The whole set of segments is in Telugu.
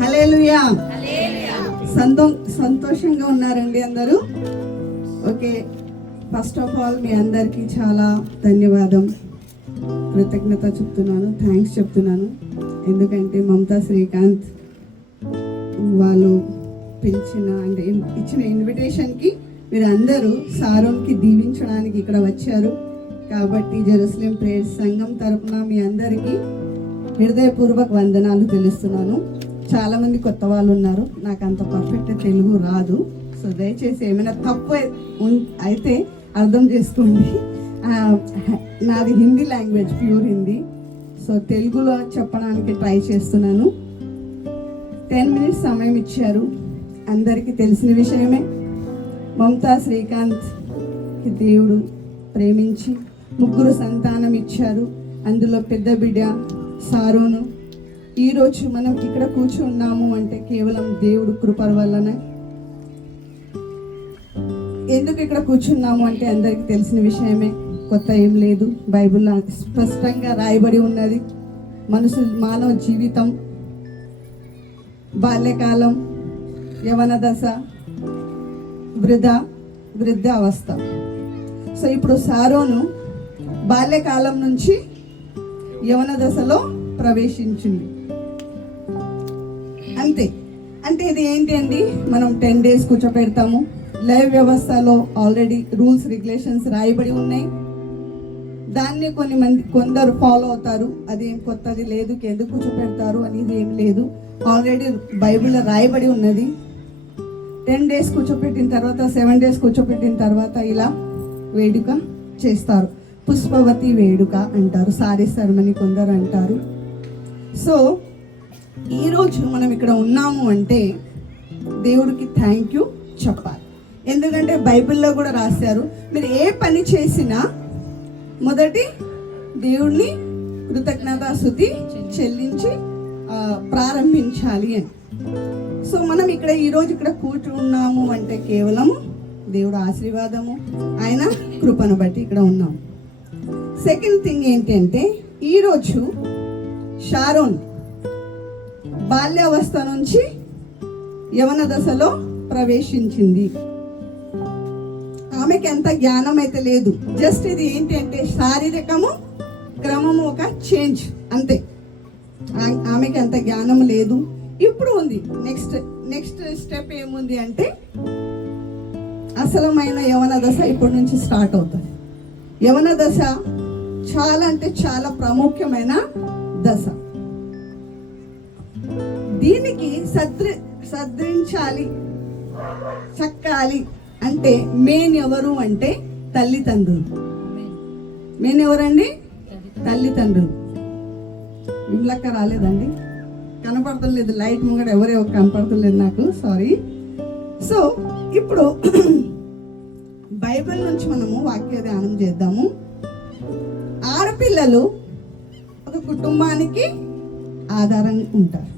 హలేలుయా సంతో సంతోషంగా ఉన్నారండి అందరూ. ఓకే ఫస్ట్ ఆఫ్ ఆల్ మీ అందరికీ చాలా ధన్యవాదం. కృతజ్ఞత చెప్తున్నాను థ్యాంక్స్ చెప్తున్నాను. ఎందుకంటే మమతా శ్రీకాంత్ వాళ్ళు పిలిచిన అంటే ఇచ్చిన ఇన్విటేషన్కి మీరు అందరూ సారోన్కి దీవించడానికి ఇక్కడ వచ్చారు. కాబట్టి జెరూసలేం ప్రేయర్ సంఘం తరపున మీ అందరికీ హృదయపూర్వక వందనాలు తెలుస్తున్నాను. చాలా మంది కొత్త వాళ్ళు ఉన్నారు. నాకు అంత పర్ఫెక్ట్ తెలుగు రాదు. సో దయచేసి ఏమైనా తప్పు అయితే అర్థం చేసుకోండి. నాది Hindi language pure Hindi. So తెలుగులో చెప్పడానికి ట్రై చేస్తున్నాను. టెన్ మినిట్స్ సమయం ఇచ్చారు. అందరికీ తెలిసిన విషయమే. మమతా శ్రీకాంత్కి దేవుడు ప్రేమించి ముగ్గురు సంతానం ఇచ్చారు. అందులో పెద్ద బిడ్డ సారోను. ఈరోజు మనం ఇక్కడ కూర్చున్నాము అంటే కేవలం దేవుడు కృప వల్లనే. ఎందుకు ఇక్కడ కూర్చున్నాము అంటే అందరికీ తెలిసిన విషయమే. కొత్త ఏం లేదు. బైబిల్లో స్పష్టంగా రాయబడి ఉన్నది. మనుషు మానవ జీవితం బాల్యకాలం యవన దశ వృధ వృద్ధ అవస్థ. సో ఇప్పుడు సారోను బాల్యకాలం నుంచి యవన దశలో ప్రవేశించింది. అంతే. అంటే ఇది ఏంటి అండి? మనం టెన్ డేస్ కూర్చోపెడతాము. లైవ్ వ్యవస్థలో ఆల్రెడీ రూల్స్ రెగ్యులేషన్స్ రాయబడి ఉన్నాయి. దాన్ని కొన్ని మంది కొందరు ఫాలో అవుతారు. అది ఏం కొత్తది లేదు ఎందుకు కూర్చోపెడతారు అనేది ఏం లేదు. ఆల్రెడీ బైబిల్లో రాయబడి ఉన్నది. టెన్ డేస్ కూర్చోపెట్టిన తర్వాత సెవెన్ డేస్ కూర్చోపెట్టిన తర్వాత ఇలా వేడుక చేస్తారు. పుష్పవతి వేడుక అంటారు. సారీ శర్మని కొందరు అంటారు. సో ఈరోజు మనం ఇక్కడ ఉన్నాము అంటే దేవుడికి థ్యాంక్ యూ చెప్పాలి. ఎందుకంటే బైబిల్లో కూడా రాశారు మీరు ఏ పని చేసినా మొదటి దేవుణ్ణి కృతజ్ఞతాశుద్ధి చెల్లించి ప్రారంభించాలి అని. సో మనం ఇక్కడ ఈరోజు ఇక్కడ కూర్చున్నాము అంటే కేవలం దేవుడు ఆశీర్వాదము ఆయన కృపను బట్టి ఇక్కడ ఉన్నాము. సెకండ్ థింగ్ ఏంటంటే ఈరోజు షారోన్ బాల్యావస్థ నుంచి యవన దశలో ప్రవేశించింది. ఆమెకి ఎంత జ్ఞానం అయితే లేదు. జస్ట్ ఇది ఏంటంటే శారీరకము క్రమము ఒక చేంజ్ అంతే. ఆమెకి అంత జ్ఞానం లేదు. ఇప్పుడు ఉంది. నెక్స్ట్ నెక్స్ట్ స్టెప్ ఏముంది అంటే అసలమైన యవన దశ ఇప్పటి నుంచి స్టార్ట్ అవుతుంది. యవన దశ చాలా అంటే చాలా ప్రాముఖ్యమైన దశ. దీనికి సద్రి సద్రించాలి. చక్కాలి. అంటే మెయిన్ ఎవరు అంటే తల్లిదండ్రులు. మెయిన్ ఎవరండి తల్లిదండ్రులు విమలక్క రాలేదండి. కనపడతలేదు లైట్ ముంగడ ఎవరే కనపడతలేదు నాకు. సారీ సో ఇప్పుడు బైబిల్ నుంచి మనము వాక్య ధ్యానం చేద్దాము. ఆడపిల్లలు ఒక కుటుంబానికి ఆధారంగా ఉంటారు.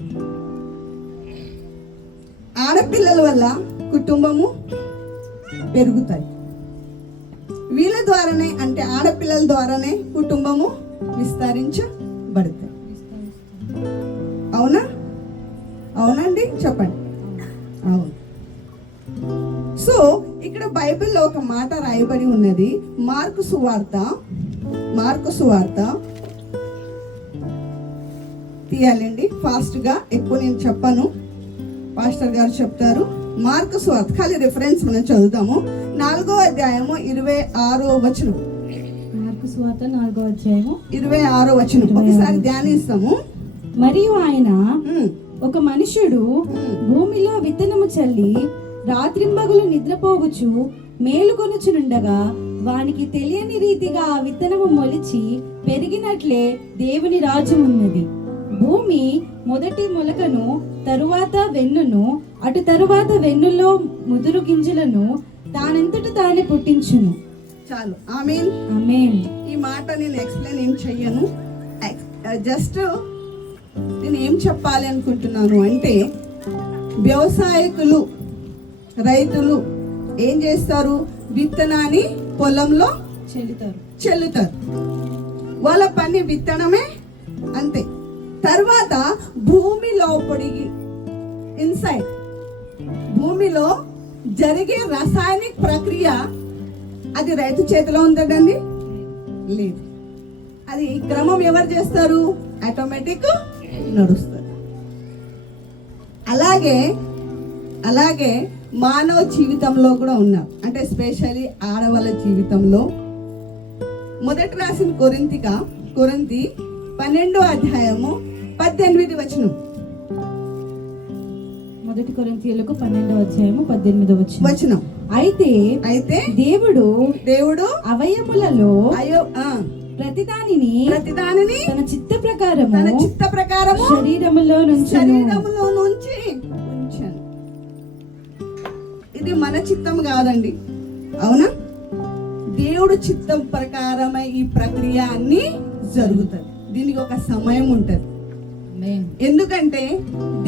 ఆడపిల్లల వల్ల కుటుంబము పెరుగుతాయి వీళ్ళ ద్వారానే అంటే ఆడపిల్లల ద్వారానే కుటుంబము విస్తరించబడతాయి అవునా? అవునండి చెప్పండి. అవును. సో ఇక్కడ బైబిల్లో ఒక మాట రాయబడి ఉన్నది. మార్కు సువార్త మార్కు సువార్త. తీయాలండి. ఫాస్ట్గా ఎక్కువ నేను చెప్పను. పాస్టర్ గారు చెప్తారు. మార్కు సువార్త ఖాళీ రిఫరెన్స్ మనం చదువుతాము నాలుగో అధ్యాయము ఇరవై ఆరో వచనం. మార్కు సువార్త నాలుగో అధ్యాయము ఇరవై ఆరో వచనం. ఒకసారి ధ్యానిస్తాము. మరియు ఆయన ఒక మనుషుడు భూమిలో విత్తనము చల్లి రాత్రింబగులు నిద్రపోవచ్చు మేలుకొనుచునుండగా వానికి తెలియని రీతిగా ఆ విత్తనము మొలిచి పెరిగినట్లే దేవుని రాజ్యం ఉన్నది భూమి మొదటి మొలకను తరువాత వెన్నును అటు తరువాత వెన్నులో ముదురు గింజలను తానంతట తానే పుట్టించును. చాలు. ఆమెన్. ఆమేన్. ఈ మాట నేను ఎక్స్ప్లెయిన్ ఏం చెయ్యను. జస్ట్ నేను ఏం చెప్పాలి అనుకుంటున్నాను అంటే వ్యవసాయకులు రైతులు ఏం చేస్తారు? విత్తనాన్ని పొలంలో చెల్లుతారు. చెల్లుతారు. వాళ్ళ పని విత్తనమే అంతే. తర్వాత భూమి లోపలికి ఇన్సైడ్ భూమిలో జరిగే రసాయనిక ప్రక్రియ అది రైతు చేతిలో ఉందండి లేదు. అది క్రమం ఎవరు చేస్తారు? ఆటోమేటిక్ నడుస్తుంది అలాగే అలాగే మానవ జీవితంలో కూడా ఉన్నారు. అంటే స్పెషల్లీ ఆడవాళ్ళ జీవితంలో. మొదటి రాసిన కొరింతిక కొరింతి పన్నెండో అధ్యాయము పద్దెనిమిది వచనం. మొదటి కొరింథీయులకు పన్నెండవ అధ్యాయము పద్దెనిమిదవ వచ్చిన వచనం. అయితే అయితే దేవుడు దేవుడు అవయములలో అయ్యో ఆ, ప్రతిదానిని ప్రతిదానిని తన చిత్త ప్రకారము తన చిత్త ప్రకారము శరీరములో నుంచి శరీరములో నుంచి ఇది మన చిత్తం కాదండి. అవునా? దేవుడు చిత్తం ప్రకారమై ఈ ప్రక్రియ అన్ని జరుగుతుంది. దీనికి ఒక సమయం ఉంటుంది. ఎందుకంటే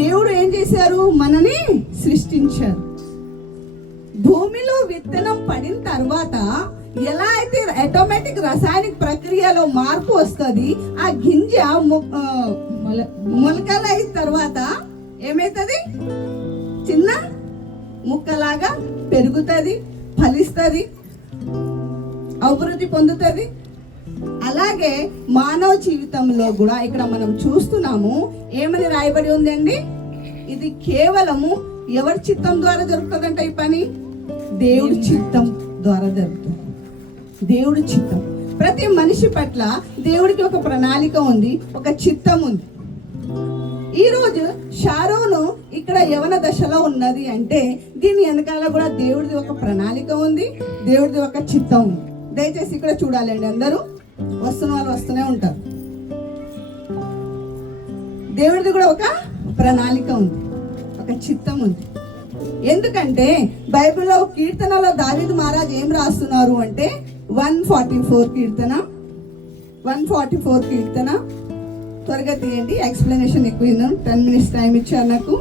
దేవుడు ఏం చేశారు? మనని సృష్టించారు. భూమిలో విత్తనం పడిన తర్వాత ఎలా అయితే ఆటోమేటిక్ రసాయనిక ప్రక్రియలో మార్పు వస్తుంది ఆ గింజ మొలకలైన తర్వాత ఏమవుతుంది చిన్న ముక్కలాగా పెరుగుతుంది ఫలిస్తుంది అభివృద్ధి పొందుతుంది. అలాగే మానవ జీవితంలో కూడా ఇక్కడ మనం చూస్తున్నాము ఏమని రాయబడి ఉందండి? ఇది కేవలము ఎవరి చిత్తం ద్వారా జరుగుతుందంట ఈ పని? దేవుడి చిత్తం ద్వారా జరుగుతుంది. దేవుడి చిత్తం. ప్రతి మనిషి పట్ల దేవుడికి ఒక ప్రణాళిక ఉంది ఒక చిత్తం ఉంది. ఈరోజు షారోను ఇక్కడ యవన దశలో ఉన్నది అంటే దీని వెనకాల కూడా దేవుడిది ఒక ప్రణాళిక ఉంది దేవుడిది ఒక చిత్తం ఉంది. దయచేసి ఇక్కడ చూడాలండి అందరూ. వస్తున్న వాళ్ళు వస్తూనే ఉంటారు. దేవుడిది కూడా ఒక ప్రణాళిక ఉంది ఒక చిత్తం ఉంది. ఎందుకంటే బైబిల్లో కీర్తనలో దావిద్ మహారాజ్ ఏం రాస్తున్నారు అంటే వన్ ఫార్టీ ఫోర్ కీర్తన వన్ ఫార్టీ ఫోర్ కీర్తన. త్వరగా తీయండి ఎక్స్ప్లెనేషన్ ఎక్కువ టెన్ మినిట్స్ టైం ఇచ్చారు నాకు.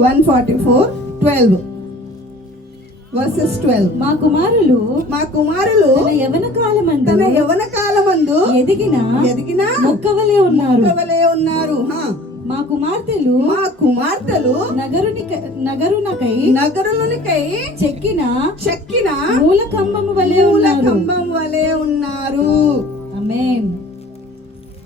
One forty four twelve. Verses twelve మా కుమారులు మా కుమారులు యవన కాలమందు తన యవన కాలమందు ఎదిగిన ఎదిగిన మొక్కవలే ఉన్నారు. మొక్కవలే ఉన్నారు. మా కుమార్తెలు మా కుమార్తెలు నగరుని నగరునకై నగరులకై చెక్కిన చెక్కిన మూల కంబము వలె మూల కంబం వలె ఉన్నారు. ఆమేన్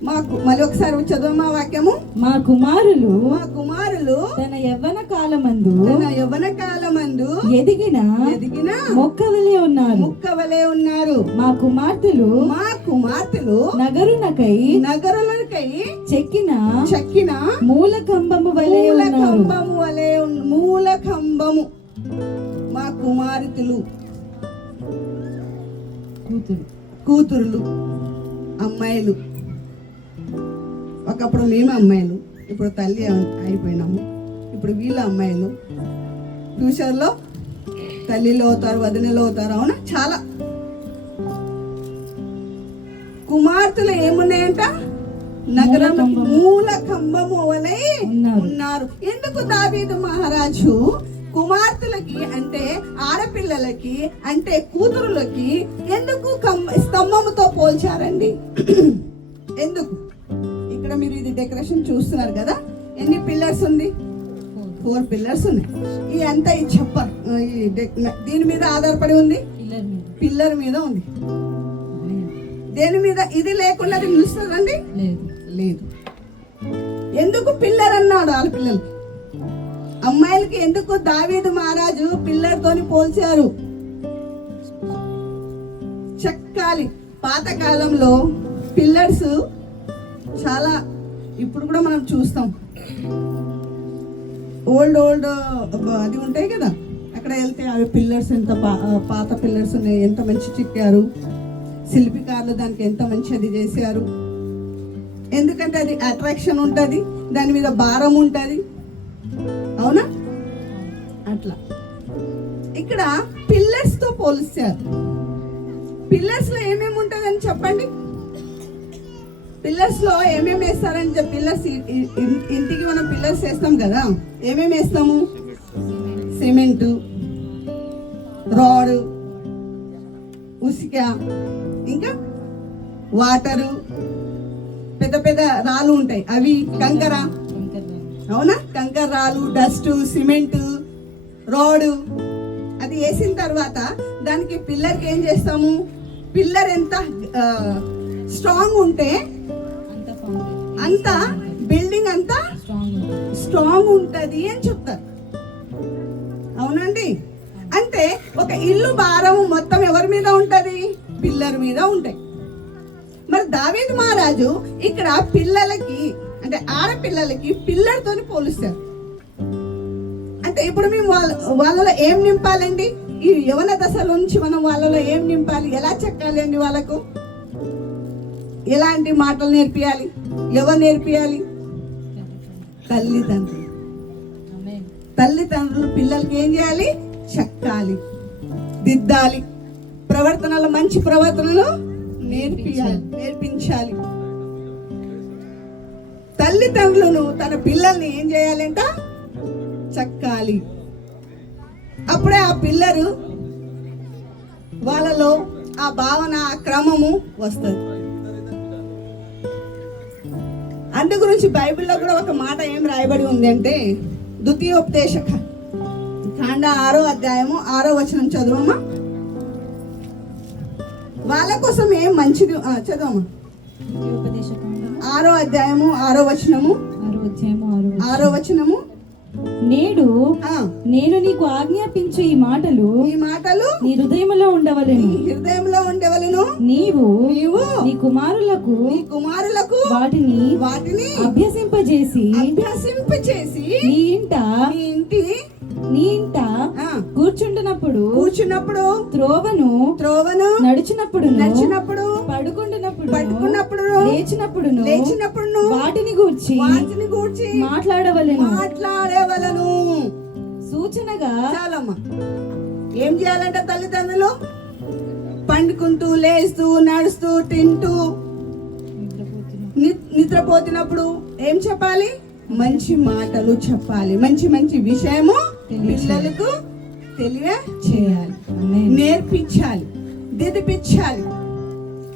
మాకు మళ్ళీ ఒకసారి చదువు మా వాక్యము. మా కుమారులు మా కుమారులు తన యవ్వన కాలమందు తన యవన కాలమందు ఎదిగిన ఎదిగిన మొక్కవలే ఉన్నారు. ముక్క వలె ఉన్నారు. మా కుమార్తెలు మా కుమార్తెలు నగరునకై నగరులకై చెక్కిన చెక్కిన మూల కంబము వలె మూల కంబము వలె మూల కంబము మా కుమార్తెలు కూతురు. కూతురులు అమ్మాయిలు. ఒకప్పుడు మేము అమ్మాయిలు ఇప్పుడు తల్లి అయి- అయిపోయినాము. ఇప్పుడు వీళ్ళ అమ్మాయిలు. ఫ్యూచర్లో తల్లిలో అవుతారు వదినలో అవుతారు అవునా? చాలా. కుమార్తెలు ఏమున్నాయంట? నగరం మూల కంబము వలె ఉన్నారు. ఎందుకు దావీదు మహారాజు? కుమార్తెలకి అంటే ఆడపిల్లలకి అంటే కూతురులకి ఎందుకు స్తంభముతో పోల్చారండి? ఎందుకు? ఇక్కడ మీరు ఇది డెకరేషన్ చూస్తున్నారు కదా? ఎన్ని పిల్లర్స్ ఉంది? ఫోర్ పిల్లర్స్ ఉన్నాయి. ఈ అంతా ఈ చెప్పర్ ఈ దీని మీద ఆధారపడి ఉంది? పిల్లర్ మీద. ఉంది. దేని మీద? ఇది లేకుండా అది నిలుస్తుందండి లేదు. లేదు. ఎందుకు పిల్లర్ అన్నాడు ఆడపిల్లలు అమ్మాయిలకి ఎందుకు దావీదు మహారాజు పిల్లర్తోని పోల్చారు? చెక్కాలి. పాతకాలంలో పిల్లర్స్ చాలా ఇప్పుడు కూడా మనం చూస్తాం. ఓల్డ్ ఓల్డ్ అది ఉంటాయి కదా. అక్కడ వెళ్తే అవి పిల్లర్స్ ఎంత పాత పిల్లర్స్ ఉన్నాయి ఎంత మంచి చిక్కారు. శిల్పికారులు దానికి ఎంత మంచి అది చేశారు. ఎందుకంటే అది అట్రాక్షన్ ఉంటుంది దాని మీద భారం ఉంటుంది. అవునా? అట్లా. ఇక్కడ పిల్లర్స్తో పోలిస్తారు. పిల్లర్స్లో ఏమేమి ఉంటుందని చెప్పండి? పిల్లర్స్లో ఏమేమి వేస్తారని చెప్పి పిల్లర్స్ ఇంటికి మనం పిల్లర్స్ వేస్తాం కదా ఏమేమి వేస్తాము? సిమెంటు రాడ్ ఉసిక ఇంకా వాటరు పెద్ద పెద్ద రాళ్ళు ఉంటాయి. అవి కంకర. అవునా? కంకర రాళ్ళు డస్ట్ సిమెంట్ రోడ్డు అది వేసిన తర్వాత దానికి పిల్లర్కి ఏం చేస్తాము? పిల్లర్ ఎంత స్ట్రాంగ్ ఉంటే అంత బిల్డింగ్ అంతా స్ట్రాంగ్ ఉంటుంది అని చెప్తారు. అవునండి? అంటే ఒక ఇల్లు భారం మొత్తం ఎవరి మీద ఉంటుంది? పిల్లర్ మీద ఉంటాయి. మరి దావేద్ మహారాజు ఇక్కడ పిల్లలకి అంటే ఆడపిల్లలకి పిల్లలతో పోలుస్తారు. అంటే ఇప్పుడు మేము వాళ్ళ వాళ్ళలో ఏం నింపాలండి? ఈ యవన దశలోంచి నుంచి మనం వాళ్ళలో ఏం నింపాలి? ఎలా చెక్కాలి అండి వాళ్ళకు? ఎలాంటి మాటలు నేర్పియాలి? ఎవరు నేర్పియాలి? తల్లిదండ్రులు. తల్లిదండ్రులు పిల్లలకి ఏం చేయాలి? చెక్కాలి దిద్దాలి. ప్రవర్తనలో మంచి ప్రవర్తనలు నేర్పియాలి నేర్పించాలి. తల్లిదండ్రులను తన పిల్లల్ని ఏం చేయాలంట? చెక్కాలి. అప్పుడే ఆ పిల్లలు వాళ్ళలో ఆ భావన ఆ క్రమము వస్తుంది. అందు గురించి బైబిల్లో కూడా ఒక మాట ఏం రాయబడి ఉంది అంటే ద్వితీయోపదేశ ఖ- కాండ ఆరో అధ్యాయము ఆరో వచనం చదువమ్మా. వాళ్ళ కోసం ఏం మంచిది? చదవమ్మా. ఆరో అధ్యాయము ఆరో వచనము. ఆరో వచనము. నేడు నేను నీకు ఆజ్ఞాపించు ఈ మాటలు ఈ మాటలు నీ హృదయములో నీ ఉండవలెను హృదయంలో ఉండేవలను. నీవు నీవు నీ కుమారులకు నీ కుమారులకు వాటిని వాటిని అభ్యసింపజేసి అభ్యసింపచేసి నీ ఇంట నీ ఇంటి నీ ఇంట కూర్చుంటున్నప్పుడు కూర్చున్నప్పుడు త్రోవను త్రోవను నడిచినప్పుడు నడిచినప్పుడు పడుకుంటున్నప్పుడు పట్టుకున్నప్పుడు లేచినప్పుడు లేచినప్పుడు వాటిని గూర్చి వాటిని గూర్చి మాట్లాడవలెను. మాట్లాడేవలను. సూచనగా చాలమ్మా. ఏం చేయాలంట తల్లిదండ్రులు? పండుకుంటూ లేస్తూ నడుస్తూ తింటూ నిద్రపోతున్నప్పుడు ఏం చెప్పాలి? మంచి మాటలు చెప్పాలి. మంచి మంచి విషయము పిల్లలకు తెలియ చేయాలి. నేర్పించాలి. దిదిపించాలి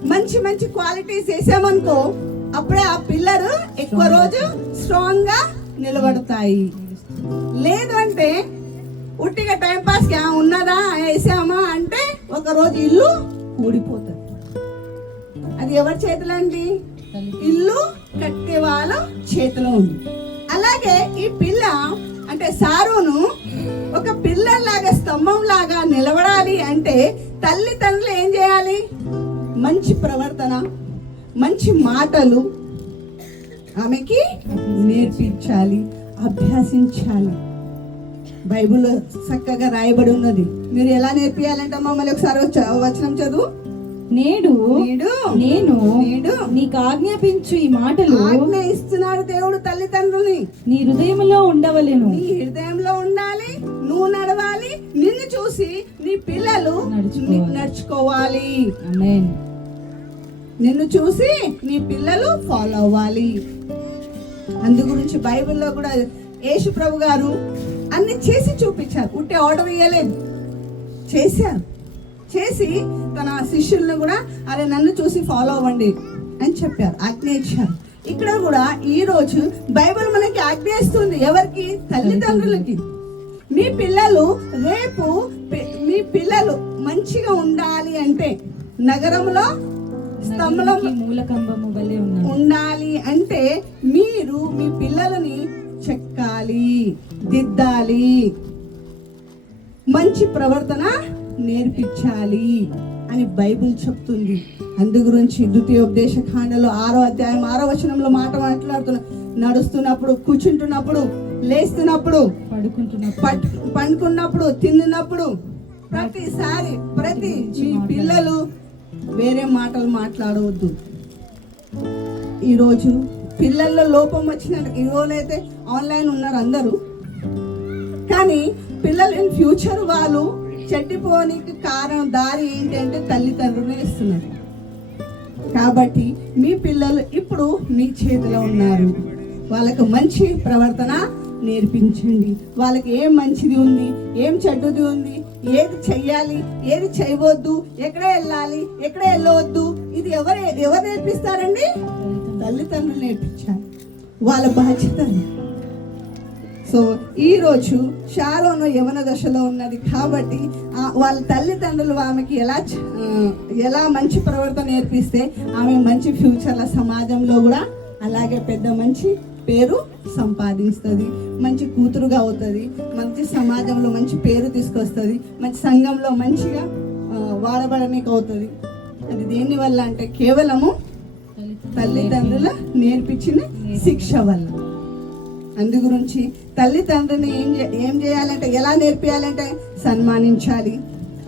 మంచి మంచి క్వాలిటీస్ వేసామనుకో అప్పుడే ఆ పిల్లలు ఎక్కువ రోజు స్ట్రాంగ్గా నిలబడతాయి. లేదు అంటే ఉట్టిగా టైం పాస్కి "ఆ, ఉన్నదా వేసామా అంటే ఒక రోజు ఇల్లు ఊడిపోతుంది. అది ఎవరి చేతిలో అండి? ఇల్లు కట్టే వాళ్ళ చేతిలో ఉంది. అలాగే ఈ పిల్ల అంటే సారును ఒక పిల్లల్లాగా స్తంభం లాగా నిలబడాలి అంటే తల్లిదండ్రులు ఏం చేయాలి? మంచి ప్రవర్తన మంచి మాటలు ఆమెకి నేర్పించాలి అభ్యాసించాలి. బైబిల్లో చక్కగా రాయబడి ఉన్నది. మీరు ఎలా నేర్పియాలంటే మమ్మల్ని ఒకసారి వచనం చదువు. నేడు నేడు నేను నేడు. నీకు ఆజ్ఞాపించు ఈ మాటలు ఆజ్ఞ ఇస్తున్నాడు దేవుడు తల్లిదండ్రుల్ని నీ హృదయములో ఉండవలెను. నీ హృదయంలో ఉండాలి. చూసి నీ పిల్లలు నడుచుకోవాలి. నిన్ను చూసి నీ పిల్లలు ఫాలో అవ్వాలి. అందు గురించి బైబిల్లో కూడా యేసు ప్రభు గారు అన్ని చేసి చూపించారు. ఉంటే ఆర్డర్ ఇవ్వలేదు చేశారు చేసి తన శిష్యులను కూడా అరే నన్ను చూసి ఫాలో అవ్వండి అని చెప్పారు. ఆజ్ఞ ఇచ్చారు ఇక్కడ కూడా ఈ రోజు బైబిల్ మనకి ఆజ్ఞ ఇస్తుంది ఎవరికి? తల్లిదండ్రులకి. మీ పిల్లలు రేపు మీ పిల్లలు మంచిగా ఉండాలి అంటే నగరంలో స్తంభం నగరానికి మూల కంబము వలె ఉండాలి అంటే మీరు మీ పిల్లలని చెక్కాలి దిద్దాలి మంచి ప్రవర్తన నేర్పించాలి అని బైబిల్ చెప్తుంది. అందు గురించి ద్వితీయోపదేశ కాండలో ఆరో అధ్యాయం ఆరో వచనంలో మాట మాట్లాడుతున్నా నడుస్తున్నప్పుడు కూర్చుంటున్నప్పుడు లేస్తున్నప్పుడు పడుకుంటున్నప్పుడు. పండుకున్నప్పుడు తిన్నప్పుడు ప్రతిసారి ప్రతి మీ పిల్లలు వేరే మాటలు మాట్లాడవద్దు. ఈరోజు పిల్లల్లో లోపం వచ్చిన ఈరోజు అయితే ఆన్లైన్ ఉన్నారు అందరూ. కానీ పిల్లలు ఇన్ ఫ్యూచర్ వాళ్ళు చెడ్డిపోనికి కారణం దారి ఏంటి అంటే తల్లిదండ్రులే ఇస్తున్నారు కాబట్టి మీ పిల్లలు ఇప్పుడు మీ చేతిలో ఉన్నారు. వాళ్ళకు మంచి ప్రవర్తన నేర్పించండి. వాళ్ళకి ఏం మంచిది ఉంది ఏం చెడ్డది ఉంది ఏది చెయ్యాలి ఏది చేయవద్దు ఎక్కడ వెళ్ళాలి ఎక్కడ వెళ్ళవద్దు ఇది ఎవరు ఎవరు నేర్పిస్తారండి? తల్లిదండ్రులు నేర్పించాలి. వాళ్ళ బాధ్యత సో ఈరోజు షారోను యవన దశలో ఉన్నది కాబట్టి వాళ్ళ తల్లిదండ్రులు ఆమెకి ఎలా ఎలా మంచి ప్రవర్తన నేర్పిస్తే ఆమె మంచి ఫ్యూచర్ల సమాజంలో కూడా అలాగే పెద్ద మంచి పేరు సంపాదిస్తుంది. మంచి కూతురుగా అవుతుంది. మంచి సమాజంలో మంచి పేరు తీసుకొస్తుంది. మంచి సంఘంలో మంచిగా వాడబడనీకి అవుతుంది. అది దేని వల్ల అంటే కేవలము తల్లిదండ్రుల నేర్పించిన శిక్ష వల్ల. అందు గురించి తల్లిదండ్రుని ఏం ఏం చేయాలంటే ఎలా నేర్పించాలంటే సన్మానించాలి.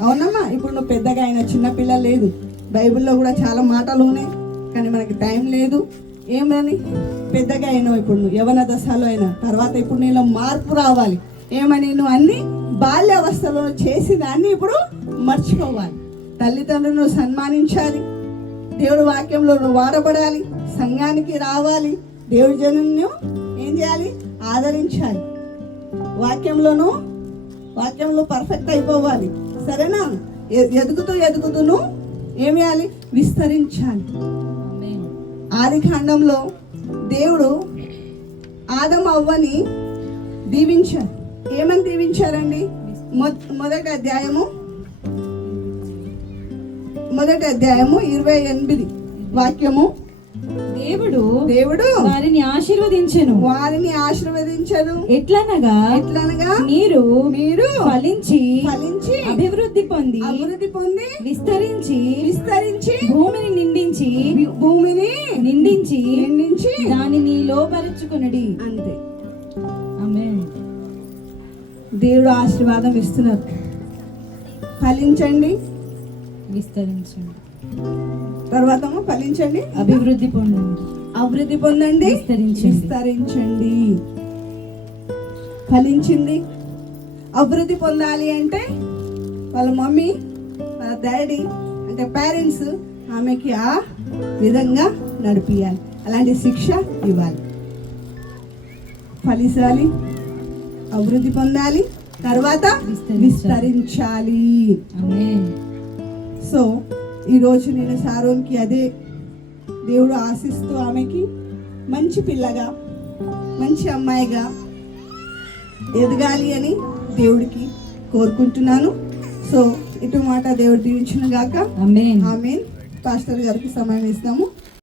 అవునమ్మా ఇప్పుడు నువ్వు పెద్దగా అయిన చిన్నపిల్ల లేదు. బైబిల్లో కూడా చాలా మాటలు ఉన్నాయి. కానీ మనకి టైం లేదు. ఏమని? పెద్దగా అయినావు ఇప్పుడు నువ్వు. యవన దశలో అయినా. తర్వాత ఇప్పుడు నీలో మార్పు రావాలి. ఏమని? నువ్వు అన్ని బాల్యావస్థలో చేసిన అన్ని ఇప్పుడు మర్చిపోవాలి. తల్లిదండ్రులను సన్మానించాలి. దేవుడి వాక్యంలో నువ్వు వాడబడాలి. సంఘానికి రావాలి. దేవుడి జనులను ఏం చేయాలి? ఆదరించాలి. వాక్యంలోను వాక్యంలో పర్ఫెక్ట్ అయిపోవాలి. సరేనా? ఎ- ఎదుగుతూ ఎదుగుతూను ఏం చేయాలి? విస్తరించాలి. ఆదికాండంలో దేవుడు ఆదం అవ్వని దీవించారు ఏమని దీవించారండి? మొ- మొదటి అధ్యాయము. మొదటి అధ్యాయము ఇరవై ఎనిమిది వాక్యము. దేవుడు దేవుడు వారిని ఆశీర్వదించెను. వారిని ఆశీర్వదించరు ఎట్లనగా ఎట్లనగా మీరు మీరు ఫలించి ఫలించి అభివృద్ధి పొంది అభివృద్ధి పొంది విస్తరించి విస్తరించి భూమిని నిండించి భూమిని నిండించి నిండించి దానిని లోపరుచుకునడి. అంతే. ఆమేన్. దేవుడు ఆశీర్వాదం ఇస్తున్నారు. ఫలించండి. విస్తరించండి. తర్వాత ఫలించండి. అభివృద్ధి పొందండి. అభివృద్ధి పొందండి. విస్తరించండి. ఫలించింది. అభివృద్ధి పొందాలి అంటే వాళ్ళ మమ్మీ వాళ్ళ డాడీ అంటే పేరెంట్స్ ఆమెకి ఆ విధంగా నడిపియాలి. అలాంటి శిక్ష ఇవ్వాలి. ఫలించాలి. అభివృద్ధి పొందాలి. తర్వాత విస్తరించాలి. సో ఈరోజు నేను సారోన్కి అదే దేవుడు ఆశిస్తూ ఆమెకి మంచి పిల్లగా మంచి అమ్మాయిగా ఎదగాలి అని దేవుడికి కోరుకుంటున్నాను. సో ఇటు మాట దేవుడు దీవించిన గాక. ఆమె పాస్టర్ గారికి సమయం ఇస్తాము.